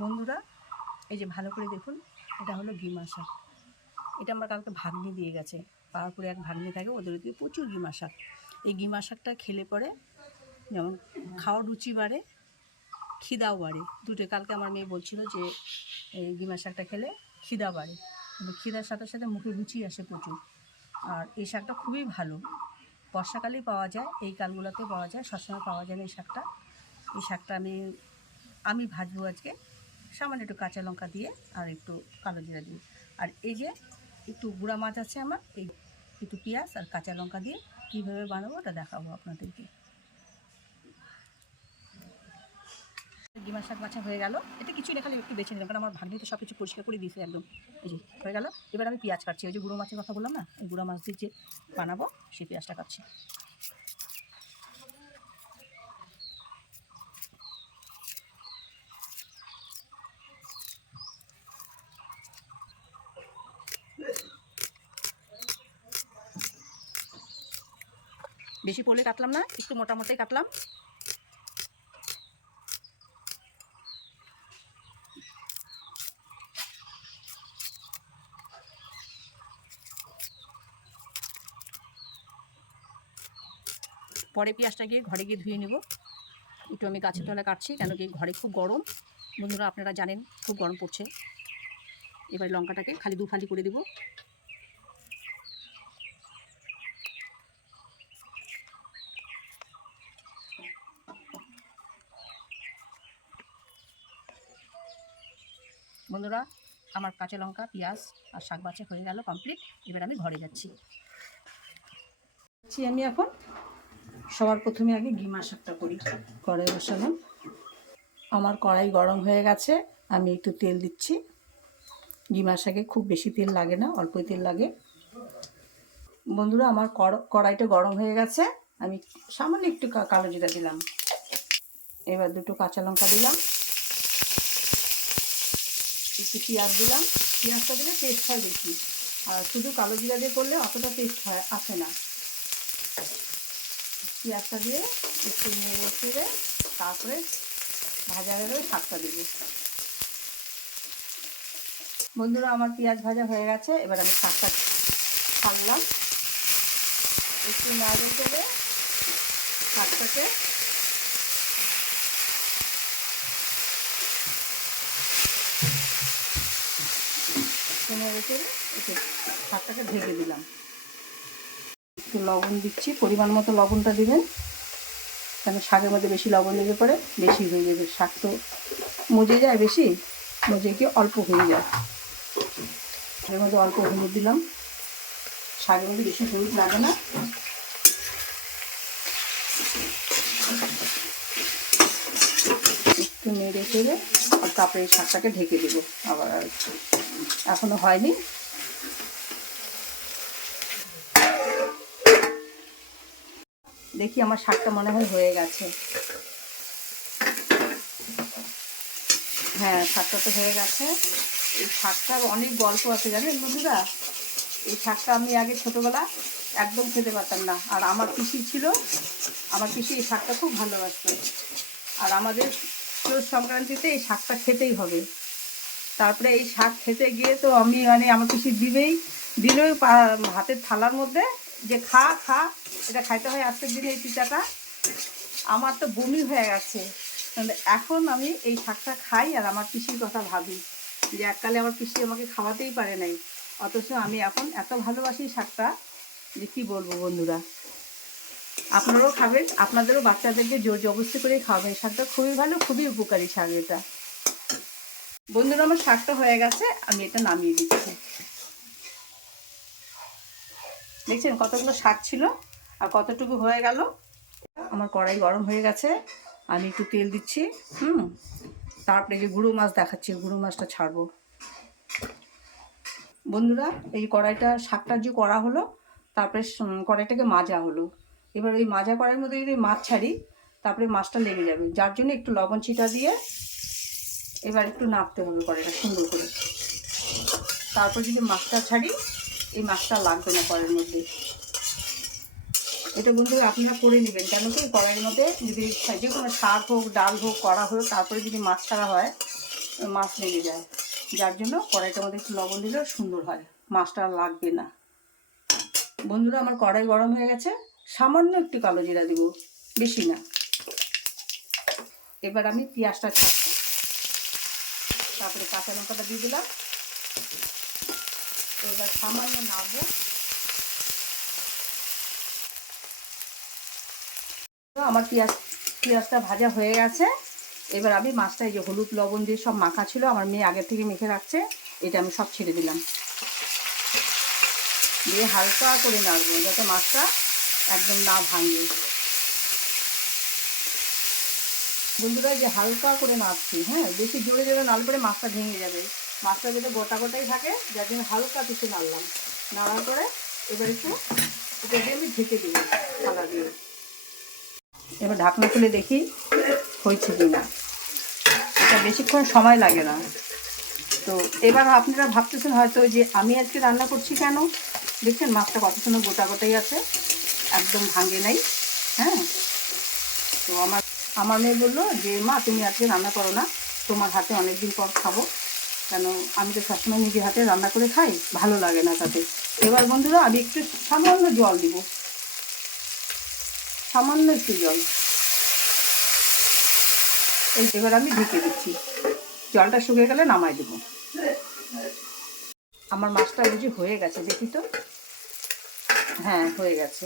বন্ধুরা, এই যে ভালো করে দেখুন, এটা হলো গিমা শাক। এটা আমার কালকে ভাগ্নি দিয়ে গেছে। পাওয়ারপুরে এক ভাগ্নি থাকে, ওদের দিয়ে প্রচুর গিমা শাক। এই গিমা শাকটা খেলে পরে যেমন খাওয়ার রুচি বাড়ে, খিদাও বাড়ে, দুটো। কালকে আমার মেয়ে বলছিল যে এই গিমা শাকটা খেলে খিদা বাড়ে, কিন্তু খিদার সাথে সাথে মুখে রুচি আসে প্রচুর। আর এই শাকটা খুবই ভালো, বর্ষাকালেই পাওয়া যায়, এই কালগুলোতে পাওয়া যায়, সবসময় পাওয়া যায় না এই শাকটা। এই শাকটা আমি ভাজবো আজকে, সামান্য একটু কাঁচা লঙ্কা দিয়ে আর একটু কালো জিরা দিয়ে। আর এই যে একটু গুঁড়া মাছ আছে আমার, এই একটু পেঁয়াজ আর কাঁচা লঙ্কা দিয়ে কীভাবে বানাবো ওটা দেখাবো আপনাদেরকে। গিমা শাক বাছা হয়ে গেল, এটা কিছুই দেখালে একটু বেছে নিলাম, কারণ আমার ভাগ্নি তো সব কিছু পরিষ্কার করে দিয়েছে একদম। এই যে হয়ে গেল। এবার আমি পেঁয়াজ কাটছি, ওই যে গুঁড়ো মাছের কথা বললাম না, ওই গুঁড়ো মাছ দিয়ে যে বানাবো সেই পেঁয়াজটা কাটছি। বেশি পড়লে কাটলাম না, একটু মোটামুটি কাটলাম। পরে পেঁয়াজটা গিয়ে ঘরে গিয়ে ধুয়ে নেব। একটু আমি গাছের তলায় কাটছি, কেন কি ঘরে খুব গরম। বন্ধুরা আপনারা জানেন খুব গরম পড়ছে। এবার লঙ্কাটাকে খালি দু ফালি করে দেবো। বন্ধুরা, আমার কাঁচা লঙ্কা, পেঁয়াজ আর শাক বাছা হয়ে গেল কমপ্লিট। এবার আমি ঘরে যাচ্ছি। আমি এখন সবার প্রথমে আগে গিমা শাকটা করি। কড়াই বসালাম, আমার কড়াই গরম হয়ে গেছে, আমি একটু তেল দিচ্ছি। গিমা শাকে খুব বেশি তেল লাগে না, অল্পই তেল লাগে। বন্ধুরা, আমার কড়াইটা গরম হয়ে গেছে, আমি সামান্য একটু কালো জিরা দিলাম। এবার দুটো কাঁচা লঙ্কা দিলাম, একটু পেঁয়াজ দিলাম। পেঁয়াজটা দিলে টেস্ট হয় বেশি, আর শুধু কালো জিরা দিয়ে করলে অতটা টেস্ট আসে না। পেঁয়াজটা দিয়ে একটু নেড়ে চেড়ে তারপরে ভাজা হয়ে গেলে শাকটা দেব। বন্ধুরা, আমার পেঁয়াজ ভাজা হয়ে গেছে, এবার আমি শাকটা ছাড়লাম। একটু নাড়ে চেড়ে শাকটাকে নেড়ে চেড়ে একটু শাকটাকে ঢেকে দিলাম। একটু লবণ দিচ্ছি, পরিমাণ মতো লবণটা দিবেন, কেন শাকের মধ্যে বেশি লবণ দিলে পরে বেশি হয়ে যাবে। শাক তো মজে যায়, বেশি মজে গিয়ে অল্প হয়ে যায়। এর মধ্যে অল্প হলুদ দিলাম, শাকের মধ্যে বেশি হলুদ লাগে না। একটু নেড়ে চেড়ে আর তারপরে এই শাকটাকে ঢেকে দেবো। আবার এখনো হয়নি। দেখি আমার শাকটা মনে হয় হয়ে গেছে। হ্যাঁ, শাকটা তো হয়ে গেছে। এই শাকটার অনেক গল্প আছে জানেন বন্ধুরা। এই শাকটা আমি আগে ছোটোবেলা একদম খেতে পারতাম না, আর আমার পিসি ছিল, আমার পিসি এই শাকটা খুব ভালোবাসত। আর আমাদের পৌষ সংক্রান্তিতে এই শাকটা খেতেই হবে। তারপরে এই শাক খেতে গিয়ে তো আমি আমার পিসি দিলেই হাতের থালার মধ্যে যে খা খা, এটা খাইতে হয় আজকের দিনে এই পিঠাটা। আমার তো বমি হয়ে গেছে। এখন আমি এই শাকটা খাই আর আমার পিসির কথা ভাবি যে এককালে আমার পিসি আমাকে খাওয়াতেই পারে নাই, অথচ আমি এখন এত ভালোবাসি শাকটা যে কী বলবো। বন্ধুরা, আপনারাও খাবেন, আপনাদেরও বাচ্চাদেরকে জোর জবরদস্তি করে খাওয়াবেন। শাকটা খুবই ভালো, খুবই উপকারী শাক এটা। বন্ধুরা, আমার শাকটা হয়ে গেছে, আমি এটা নামিয়ে দিচ্ছি। দেখছেন কতগুলো শাক ছিল আর কতটুকু হয়ে গেল। আমার কড়াই গরম হয়ে গেছে, আমি একটু তেল দিচ্ছি। তারপরে যে গুঁড়ো মাছ দেখাচ্ছি, গুঁড়ো মাছটা ছাড়বো। বন্ধুরা, এই কড়াইটা শাকটা যে করা হলো, তারপরে কড়াইটাকে মাজা হলো। এবার ওই মাজা কড়াইয়ের মধ্যে যদি মাছ ছাড়ি, তারপরে মাছটা লেগে যাবে, যার জন্য একটু লবণ ছিটা দিয়ে এবার একটু নাড়তে হবে কড়াইটা সুন্দর করে। তারপর যদি মাছটা ছাড়ি, এই মাছটা লাগবে না কড়াইয়ের মধ্যে। এটা বন্ধুরা আপনারা করে নেবেন, কেন কি কড়াইয়ের মধ্যে যদি যে কোনো শাক হোক, ডাল হোক করা হোক, তারপরে যদি মাছ ছাড়া হয়, মাছ লেগে যায়, যার জন্য কড়াইটার মধ্যে একটু লবণ দিলেও সুন্দর হয়, মাছটা আর লাগবে না। বন্ধুরা আমার কড়াই গরম হয়ে গেছে, সামান্য একটু কালো জিরা দেবো, বেশি না। এবার আমি পেঁয়াজটা ছাড়বো, তারপরে কাঁচা লঙ্কাটা দিয়ে দিলাম। এবার সামান্য নাড়বো। আমার পেঁয়াজটা ভাজা হয়ে গেছে। এবার আমি মাছটা, এই যে হলুদ লবণ দিয়ে সব মাখা ছিল, আমার মেয়ে আগের থেকে মেখে রাখছে, এটা আমি সব ছেড়ে দিলাম, দিয়ে হালকা করে নাড়বো যাতে মাছটা একদম না ভাঙে। বন্ধুরা যে হালকা করে নাড়ছি, হ্যাঁ, বেশি জোরে জোরে নাড়লে পরে মাছটা ভেঙে যাবে, মাছটা যাতে গোটা গোটাই থাকে, যার জন্য হালকা কিছু নাড়লাম। নাড়ার পরে এবার একটু এটা দিয়ে আমি ঢেকে দিই থালা দিয়ে। এবার ঢাকনা খুলে দেখি হয়েছে কি না। এটা বেশিক্ষণ সময় লাগে না। তো এবার আপনারা ভাবতেছেন হয়তো যে আমি আজকে রান্না করছি কেন, দেখছেন মাছটা কত সুন্দর গোটা গোটাই আছে, একদম ভাঙে নাই। হ্যাঁ, তো আমার মেয়ে বললো যে মা তুমি আজকে রান্না করো না, তোমার হাতে অনেক দিন পর খাবো, কেন আমি তো সবসময় নিজের হাতে রান্না করে খাই, ভালো লাগে না তাতে। এবার বন্ধুরা আমি একটু সামান্য জল দিব, সামান্য একটু জল। এবার আমি ঢেকে দিচ্ছি, জলটা শুকিয়ে গেলে নামাই দেবো। আমার মাছটা বুঝি হয়ে গেছে, দেখি তো। হ্যাঁ, হয়ে গেছে।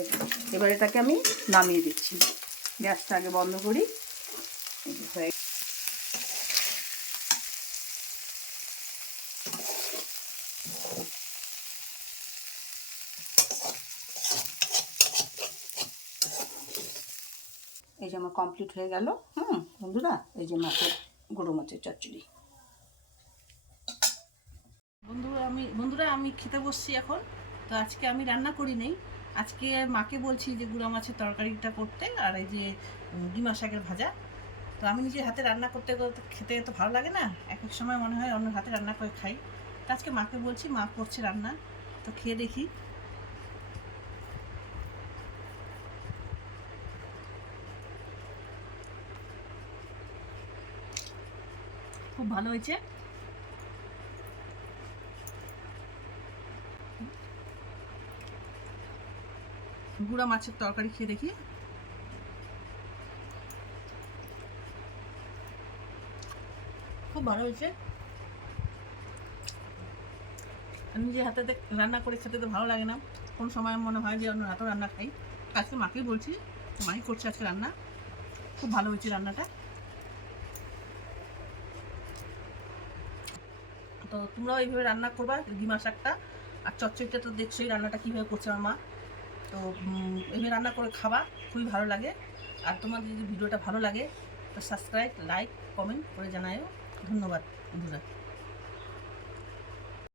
এবার এটাকে আমি নামিয়ে দিচ্ছি, গ্যাসটা আগে বন্ধ করি। হয়ে এই যে আমার কমপ্লিট হয়ে গেল। বন্ধুরা এই যে গরু মাছের চচ্চড়ি। বন্ধুরা আমি খেতে বসছি এখন। তো আজকে আমি রান্না করি নেই, আজকে মাকে বলছি যে গুঁড়া মাছের তরকারিটা করতে, আর এই যে ডিমা শাকের ভাজা। তো আমি নিজের হাতে রান্না করতে খেতে তো ভালো লাগে না, এক এক সময় মনে হয় অন্য হাতে রান্না করে খাই। তো আজকে মাকে বলছি, মা করছে রান্না, তো খেয়ে দেখি। খুব ভালো হয়েছে। গুঁড়া মাছের তরকারি খেয়ে দেখি। খুব ভালো হয়েছে। নিজের হাতে রান্না করে খেতে তো ভালো লাগে না, কোন সময় মনে হয় যে অন্য হাতেও রান্না খাই। আজকে মাকেই বলছি, মাই করছে আজকে রান্না, খুব ভালো হয়েছে রান্নাটা। তো তোমরাও এইভাবে রান্না করবা ডিমা শাকটা। আর চচ্চড়িটা তো দেখছোই রান্নাটা কীভাবে করছে আমার মা। তো এইভাবে রান্না করে খাবা, খুবই ভালো লাগে। আর তোমাদের যদি ভিডিওটা ভালো লাগে তো সাবস্ক্রাইব, লাইক, কমেন্ট করে জানাও। ধন্যবাদ বন্ধুরা।